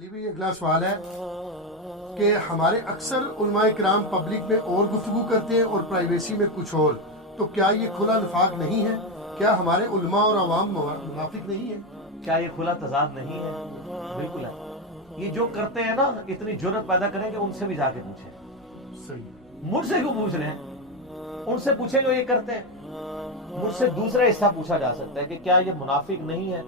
علی بھائی اگلا سوال ہے کہ ہمارے اکثر علماء کرام پبلک میں اور گفتگو کرتے ہیں اور پرائیویسی میں کچھ اور، تو کیا یہ کھلا نفاق نہیں ہے؟ کیا ہمارے علماء اور عوام منافق نہیں ہیں؟ کیا یہ کھلا تضاد نہیں ہے؟ بالکل ہے. یہ جو کرتے ہیں نا اتنی جرت پیدا کریں کہ ان سے بھی جا کے پوچھیں. صحیح. مجھ سے کیوں پوچھ رہے ہیں؟ ان سے پوچھیں جو یہ کرتے ہیں. مجھ سے دوسرا حصہ پوچھا جا سکتا ہے کہ کیا یہ منافق نہیں ہے؟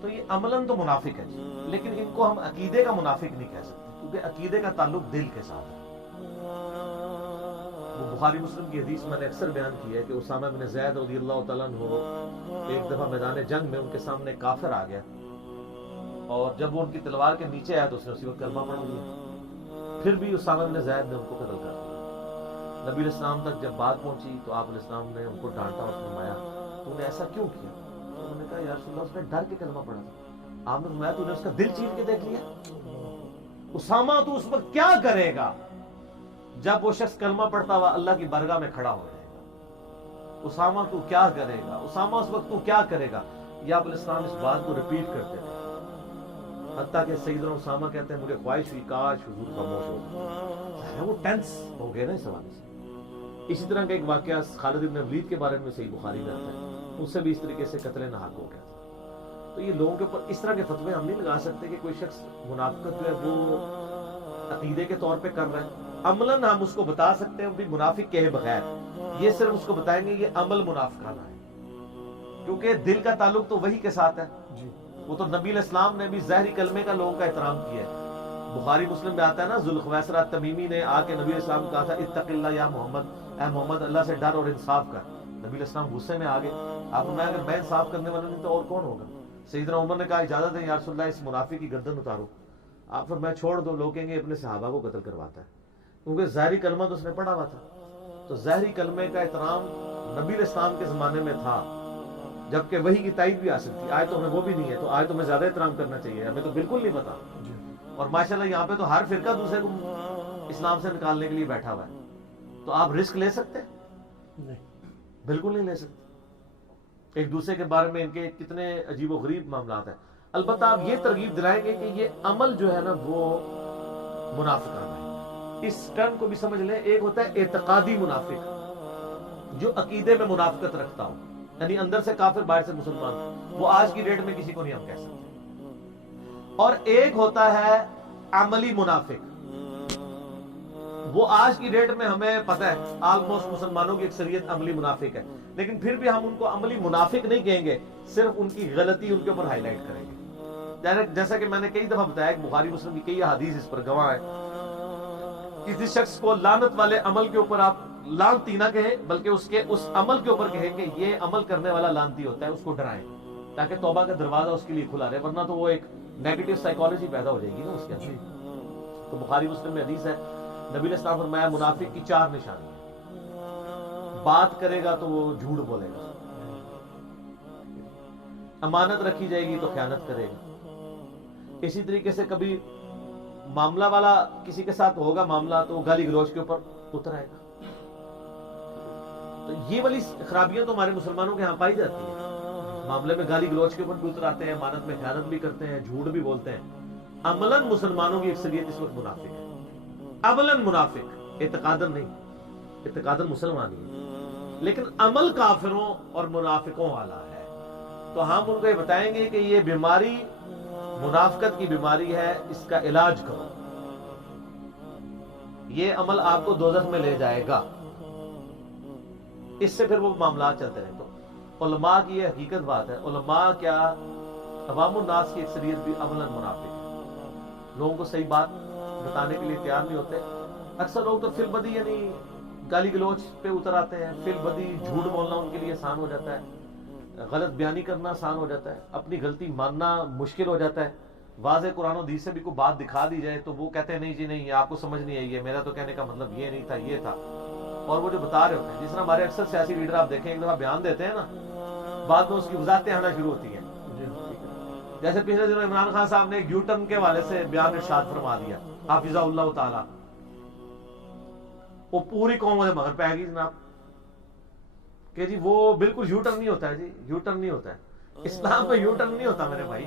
تو یہ عملاً تو منافق ہے جی، لیکن ان کو ہم عقیدے کا منافق نہیں کہہ سکتے، کیونکہ عقیدے کا تعلق دل کے ساتھ ہے. وہ بخاری مسلم کی حدیث میں نے اکثر بیان کی ہے کہ اسامہ بن زید رضی اللہ تعالیٰ عنہ ایک دفعہ میدان جنگ میں ان کے سامنے کافر آ گیا، اور جب وہ ان کی تلوار کے نیچے آیا تو اس نے اسی وقت کلمہ پڑھ لیا. پھر بھی اسامہ بن زید نے ان کو قتل کر دیا. نبی علیہ السلام تک جب بات پہنچی تو آپ علیہ السلام نے ان کو ڈانٹا اور فرمایا تو نے ایسا کیوں کیا؟ انہوں نے کہا یا رسول اللہ اس نے ڈر کے کلمہ پڑھا تھا. آپ نے فرمایا تو نے اس کا دل چیر کے دیکھ لیا؟ اسامہ تو اس وقت کیا کرے گا جب وہ شخص کلمہ پڑھتا ہوا اللہ کی بارگاہ میں کھڑا ہو جائے گا؟ اسامہ تو کیا کرے گا؟ اسامہ اس وقت تو کیا کرے گا؟ یا آپ علیہ السلام اس بات کو ریپیٹ کرتے تھے، حتیٰ کہ سیدنا اسامہ کہتے ہیں مجھے خواہش ہوئی کاش حضور خاموش ہو. وہ ٹینس ہو گئے نا اس حوالے سے. اسی طرح کا ایک واقعہ خالد بن ولید کے بارے میں صحیح بخاری میں آتا ہے، اس سے بھی اس طریقے سے قتل ناحق ہو گیا تھا. تو یہ لوگوں کے اوپر اس طرح کے فتوے ہم نہیں لگا سکتے کہ کوئی شخص منافقت جو ہے وہ عقیدے کے طور پہ کر رہا ہے. عملاً ہم اس کو بتا سکتے ہیں بھی منافق کہے بغیر، یہ صرف اس کو بتائیں گے یہ عمل منافقانہ ہے، کیونکہ دل کا تعلق تو وہی کے ساتھ ہے. وہ تو نبی علیہ السلام نے بھی ظاہری کلمے کا لوگوں کا احترام کیا ہے. بخاری مسلم میں آتا ہے نا، ذوالخویسرہ تمیمی نے آ کے نبی علیہ السلام کو کہا تھا اتق اللہ یا محمد، اے محمد اللہ سے ڈر اور انصاف کر. نبی علیہ السلام غصے میں آ گئے. آپ نے اگر میں انصاف کرنے والا نہیں تو اور کون ہوگا؟ سیدنا عمر نے کہا اجازت ہے یا رسول اللہ اس منافق کی گردن اتارو. آپ فرمایا چھوڑ دو، لوگ کہیں گے اپنے صحابہ کو قتل کرواتا ہے، کیونکہ ظاہری کلمہ تو اس نے پڑھا ہوا تھا. تو ظاہری کلمے کا احترام نبی علیہ السلام کے زمانے میں تھا، جبکہ وہی کی تائید بھی آ سکتی. آج تو ہمیں وہ بھی نہیں ہے، تو آج تو ہمیں زیادہ احترام کرنا چاہیے. ہمیں تو بالکل نہیں پتا، اور ماشاءاللہ یہاں پہ تو ہر فرقہ دوسرے کو اسلام سے نکالنے کے لیے بیٹھا ہوا ہے. تو آپ رسک لے سکتے ہیں؟ بالکل نہیں لے سکتے. ایک دوسرے کے بارے میں ان کے کتنے عجیب و غریب معاملات ہیں. البتہ آپ یہ ترغیب دلائیں گے کہ یہ عمل جو ہے نا وہ منافقانہ ہے. اس ٹرم کو بھی سمجھ لیں. ایک ہوتا ہے اعتقادی منافق جو عقیدے میں منافقت رکھتا ہو، یعنی اندر سے کافر باہر سے مسلمان، وہ آج کی ڈیٹ میں کسی کو نہیں ہم کہہ سکتے. اور ایک ہوتا ہے عملی منافق، وہ آج کی ڈیٹ میں ہمیں پتہ ہے آلموسٹ مسلمانوں کی اکثریت عملی منافق ہے، لیکن پھر بھی ہم ان کو عملی منافق نہیں کہیں گے، صرف ان کی غلطی ان کے اوپر ہائی لائٹ کریں گے. جیسا کہ میں نے کئی دفعہ بتایا کہ بخاری مسلم کی کئی احادیث اس پر گواہ ہے. کسی شخص کو لعنت والے عمل کے اوپر آپ لعنتی نہ کہیں، بلکہ اس عمل کے اوپر کہیں کہ یہ عمل کرنے والا لعنتی ہوتا ہے، اس کو ڈرائیں تاکہ توبہ کا دروازہ اس کے لیے کھلا رہے، ورنہ تو وہ ایک نیگیٹو سائیکالوجی پیدا ہو جائے گی نا اس کے اندر. تو بخاری مسلم میں حدیث ہے، نبی علیہ السلام فرمایا منافق کی 4 نشانی ہیں. بات کرے گا تو وہ جھوٹ بولے گا، امانت رکھی جائے گی تو خیانت کرے گا، اسی طریقے سے کبھی معاملہ والا کسی کے ساتھ ہوگا معاملہ تو وہ گالی گلوچ کے اوپر اتر آئے گا. تو یہ والی خرابیاں تو ہمارے مسلمانوں کے ہاں پائی جاتی ہیں. معاملے میں گالی گلوچ کے اوپر بھی اتر آتے ہیں، امانت میں خیانت بھی کرتے ہیں، جھوٹ بھی بولتے ہیں. عملاً مسلمانوں کی اکثریت اس وقت منافق ہے. عملاً منافق، اعتقاداً نہیں. اعتقاداً مسلمان ہی ہے، لیکن عمل کافروں اور منافقوں والا ہے. تو ہم ان کو یہ بتائیں گے کہ یہ بیماری منافقت کی بیماری ہے، اس کا علاج کرو. یہ عمل آپ کو دوزخ میں لے جائے گا. اس سے پھر وہ معاملات چلتے رہے. تو علماء کی یہ حقیقت بات ہے. علماء کیا عوام الناس کی اکثریت بھی عملاً منافق ہے، لوگوں کو صحیح بات بتانے کے لیے تیار نہیں ہوتے. اکثر لوگ تو فی البدی یعنی گالی گلوچ پہ اتر آتے ہیں. فی البدی جھوٹ بولنا ان کے لیے آسان ہو جاتا ہے، غلط بیانی کرنا آسان ہو جاتا ہے، اپنی غلطی ماننا مشکل ہو جاتا ہے. واضح قرآن و حدیث سے بھی کوئی بات دکھا دی جائے تو وہ کہتے ہیں نہیں جی نہیں، یہ آپ کو سمجھ نہیں آئی ہے، میرا تو کہنے کا مطلب یہ نہیں تھا، یہ تھا. اور وہ جو بتا رہے ہوتے ہیں، جس طرح ہمارے اکثر سیاسی لیڈر آپ دیکھیں ایک دفعہ بیان دیتے ہیں نا، بعد میں اس کی وضاحتیں آنا شروع ہوتی ہیں. جیسے پچھلے دنوں عمران خان صاحب نے یو ٹرن کے حوالے سے بیان ارشاد فرما دیا حافظہ اللہ تعالی، وہ پوری قوم مجھے مگر پہ گئی جناب کہ جی وہ بالکل یو ٹرن نہیں ہوتا ہے. جی یو ٹرن نہیں ہوتا ہے، اسلام میں یو ٹرن نہیں ہوتا میرے بھائی.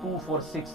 246